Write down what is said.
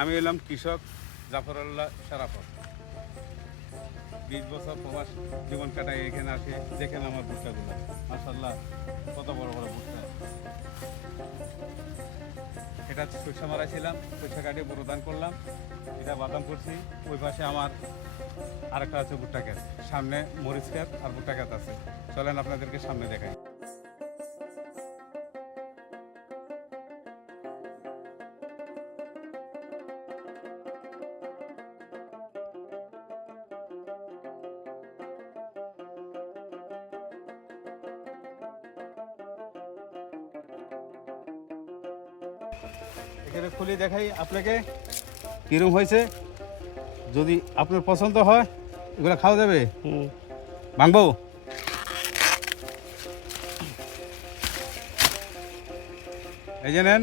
আমি এলাম কৃষক জাফরুল্লাহ শরাফত। 20 বছর প্রবাস জীবন কাটাই এখানে আসে। দেখেন আমার ভুট্টাগুলো, মাশাআল্লাহ কত বড় বড় ভুট্টা। এটা সরষা মারা ছিলাম, সরষা কাটিয়ে প্রদান করলাম, এটা বাদাম করছি। ওই পাশে আমার আরেকটা আছে ভুট্টা ক্ষেত, সামনে মরিচ ক্ষেত আর ভুট্টা ক্ষেত আছে। চলেন আপনাদেরকে সামনে দেখাই। এখানে খুলে দেখাই আপনাকে কিরম হয়েছে। যদি আপনার পছন্দ হয় এগুলো খাওয়া যাবে। ভাঙবো, এই যে নেন।